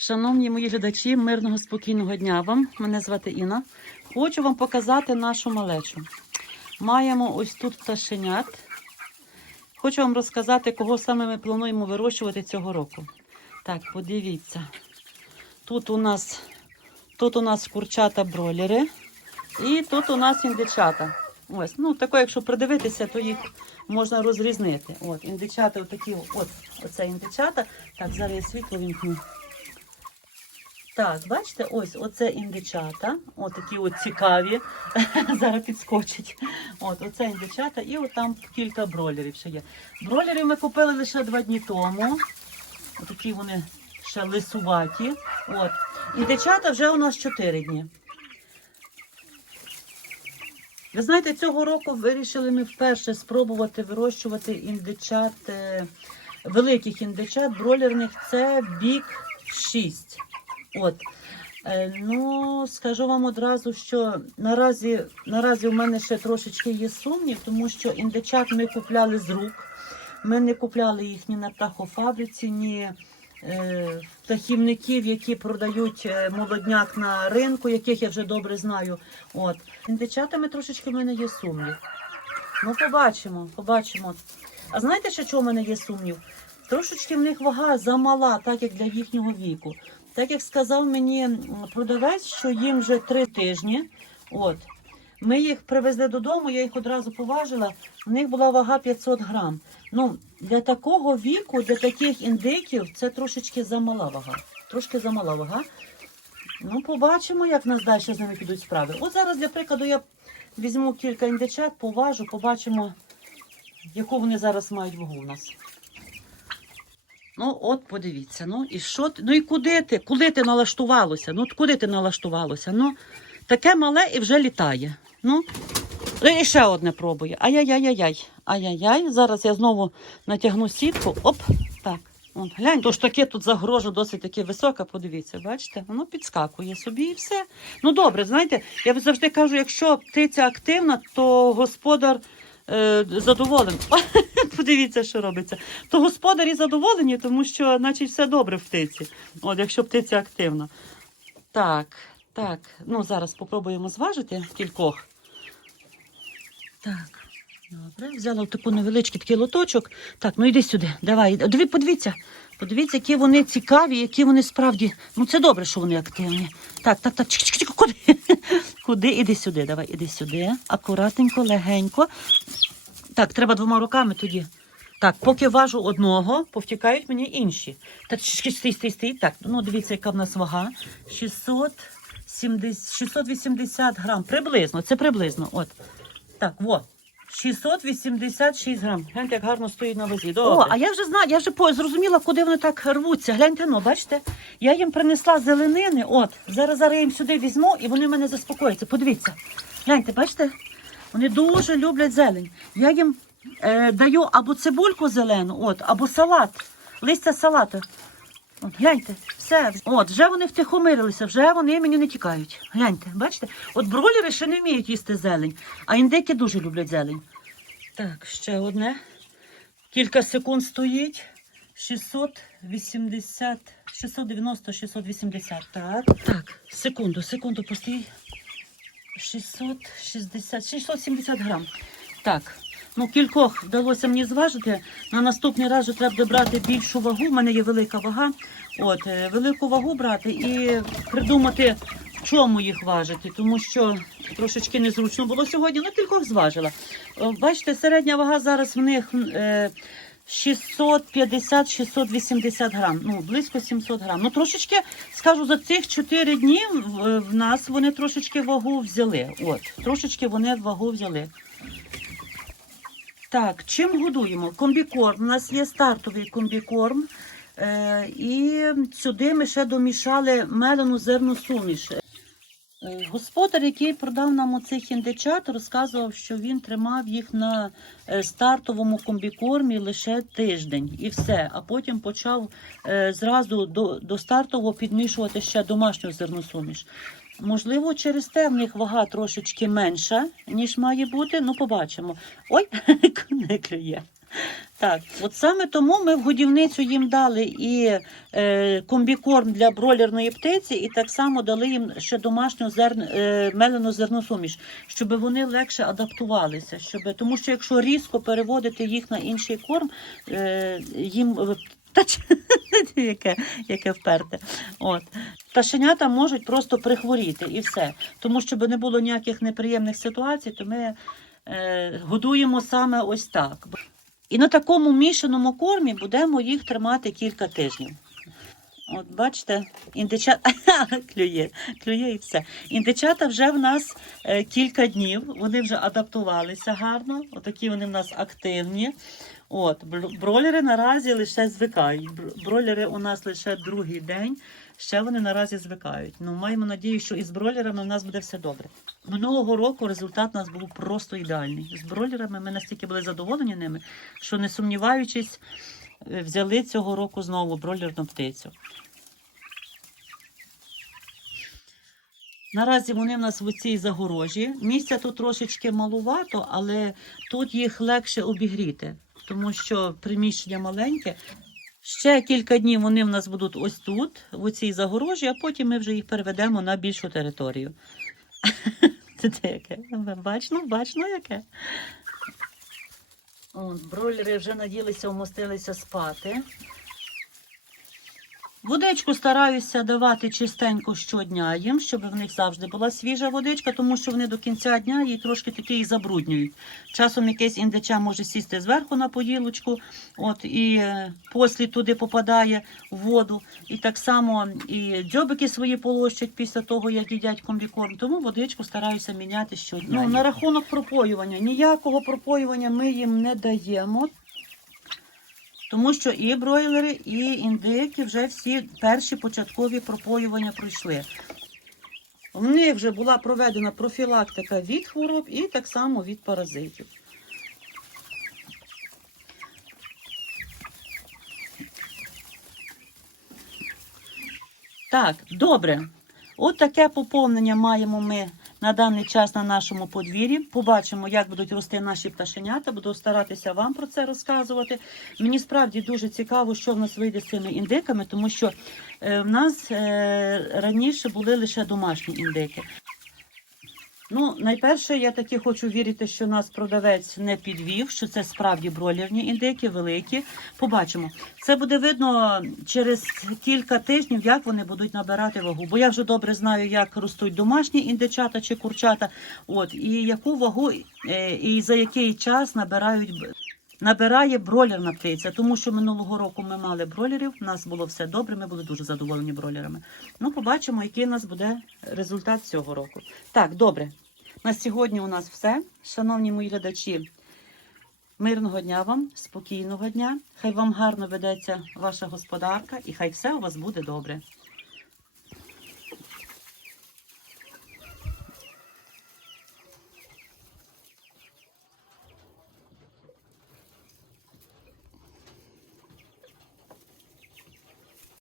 Шановні мої глядачі, мирного спокійного дня вам. Мене звати Інна. Хочу вам показати нашу малечу. Маємо ось тут пташенят. Хочу вам розказати, кого саме ми плануємо вирощувати цього року. Так, подивіться. Тут у нас, тут у нас курчата бролери і тут у нас індичата. Ось, ну тако, якщо придивитися, то їх можна розрізнити. От, індичата, отакі, от, оце індичата. Так, зараз я світло вімкну. Так, бачите, ось оце індичата, от такі от цікаві. Зараз підскочить. От оце індичата, і от там кілька бролерів ще є. Бролерів ми купили лише два дні тому. Отакі вони ще лисуваті. От. Індичата вже у нас чотири дні. Ви знаєте, цього року вирішили ми вперше спробувати вирощувати індичат, е, великих індичат, бролерних. Це бік 6. От. Е, Ну, скажу вам одразу, що наразі, наразі у мене ще трошечки є сумнів, тому що індичат ми купляли з рук. Ми не купляли їх ні на птахофабриці, ні е, птахівників, які продають е, молодняк на ринку, яких я вже добре знаю. От. Індичатами трошечки в мене є сумнів. Ну, побачимо, побачимо. А знаєте, що чого в мене є сумнів? Трошечки в них вага замала, так як для їхнього віку. Так як сказав мені продавець, що їм вже три тижні. От. Ми їх привезли додому, я їх одразу поважила. У них була вага 500 грам. Ну, для такого віку, для таких індиків, це трошечки замала вага. Трошки замала вага. Ну, побачимо, як нас далі з ними підуть справи. От зараз, для прикладу, я візьму кілька індичат, поважу, побачимо, яку вони зараз мають вагу у нас. Ну, от подивіться, ну і що ти? Ну і куди ти? Куди ти налаштувалося? Ну, куди ти налаштувалося? Ну, таке мале і вже літає. Ну, і ще одне пробує. Ай-яй-яй-яй. Ай-яй-яй. Зараз я знову натягну сітку. Оп, так. От, глянь, то ж таке тут загрожа досить таки висока, подивіться, бачите? Воно підскакує собі і все. Ну добре, знаєте, я завжди кажу, якщо птиця активна, то господар е, задоволений. Подивіться, що робиться. То господарі задоволені, тому що, значить, все добре в птиці. От, якщо птиця активна. Так, так. Ну, зараз спробуємо зважити кількох. Так. Добре, взяла таку невеличкий такий лоточок. Так, ну йди сюди, давай. Диві, подивіться. Подивіться, які вони цікаві, які вони справді. Ну це добре, що вони активні. Так, так, так, чик, чик, чик, куди? Куди? Іди сюди, давай, іди сюди. Акуратненько, легенько. Так, треба двома руками тоді. Так, поки важу одного, повтікають мені інші. Так, стій, стій, стій. Так, ну дивіться, яка в нас вага. 670, 680 грам. Приблизно, це приблизно. От. Так, во. 686 грам. Гляньте, як гарно стоїть на вазі. Добре. О, а я вже знаю, я вже зрозуміла, куди вони так рвуться. Гляньте, ну, бачите? Я їм принесла зеленини. От, зараз зараз я їм сюди візьму і вони в мене заспокояться. Подивіться. Гляньте, бачите? Вони дуже люблять зелень. Я їм е, даю або цибульку зелену, от, або салат, листя салату. От, гляньте, все. От, вже вони втихомирилися, вже вони мені не тікають. Гляньте, бачите? От бролери ще не вміють їсти зелень, а індики дуже люблять зелень. Так, ще одне. Кілька секунд стоїть. 680, 690, 680. Так. Так, секунду, секунду, постій. 660, 670 грам. Так. Ну, кількох вдалося мені зважити. На наступний раз вже треба брати більшу вагу. У мене є велика вага. От, е, велику вагу брати і придумати, в чому їх важити, тому що трошечки незручно було сьогодні. Ну, кількох зважила. Бачите, середня вага зараз в них е, 650-680 грам. Ну, близько 700 грам. Ну, трошечки, скажу, за цих 4 дні в нас вони трошечки вагу взяли. От, трошечки вони вагу взяли. Так, чим годуємо? Комбікорм. У нас є стартовий комбікорм. Е, і сюди ми ще домішали мелену зерну суміш. Е, Господар, який продав нам оцих індичат, розказував, що він тримав їх на е, стартовому комбікормі лише тиждень і все. А потім почав зразу до, до стартового підмішувати ще домашню зерносуміш. Можливо, через те в них вага трошечки менша, ніж має бути. Ну, побачимо. Ой, не клює. Так, от саме тому ми в годівницю їм дали і е, комбікорм для бройлерної птиці, і так само дали їм ще домашню зерн, е, мелену зерну суміш, щоб вони легше адаптувалися. Щоб, тому що якщо різко переводити їх на інший корм, е, їм е, та яке, яке вперте. От. Пташенята можуть просто прихворіти і все. Тому щоб не було ніяких неприємних ситуацій, то ми е, годуємо саме ось так. І на такому мішаному кормі будемо їх тримати кілька тижнів. От бачите, індичата клює, клює і все. Індичата вже в нас е, кілька днів, вони вже адаптувалися гарно. Отакі вони в нас активні. От, бр- бролери наразі лише звикають. Бр- Бролери у нас лише другий день, ще вони наразі звикають. Ну, маємо надію, що із бролерами в нас буде все добре. Минулого року результат у нас був просто ідеальний. З бролерами ми настільки були задоволені ними, що не сумніваючись, е, взяли цього року знову бролерну птицю. Наразі вони в нас в цій загорожі. Місця тут трошечки малувато, але тут їх легше обігріти, тому що приміщення маленьке. Ще кілька днів вони в нас будуть ось тут, в цій загорожі, а потім ми вже їх переведемо на більшу територію. Це яке? Бачно, бачно яке. Бройлери вже наділися, вмостилися спати. Водичку стараюся давати чистенько щодня їм, щоб в них завжди була свіжа водичка, тому що вони до кінця дня її трошки таки її забруднюють. Часом якесь індича може сісти зверху на поїлочку, от і е, послід туди попадає в воду. І так само і дзьобики свої полощать після того, як їдять комбікорм. Тому водичку стараюся міняти щодня. Ну, на рахунок пропоювання. Ніякого пропоювання ми їм не даємо. Тому що і бройлери, і індики вже всі перші початкові пропоювання пройшли. В них вже була проведена профілактика від хвороб і так само від паразитів. Так, добре. От таке поповнення маємо ми на даний час на нашому подвір'ї. Побачимо, як будуть рости наші пташенята. Буду старатися вам про це розказувати. Мені справді дуже цікаво, що в нас вийде з цими індиками, тому що е, в нас е, раніше були лише домашні індики. Ну, найперше, я таки хочу вірити, що нас продавець не підвів, що це справді бройлерні індики, великі. Побачимо. Це буде видно через кілька тижнів, як вони будуть набирати вагу. Бо я вже добре знаю, як ростуть домашні індичата чи курчата. От і яку вагу е, і за який час набирають набирає бройлерна птиця. Тому що минулого року ми мали бройлерів, у нас було все добре. Ми були дуже задоволені бройлерами. Ну, побачимо, який у нас буде результат цього року. Так, добре. На сьогодні у нас все. Шановні мої глядачі, мирного дня вам, спокійного дня. Хай вам гарно ведеться ваша господарка і хай все у вас буде добре.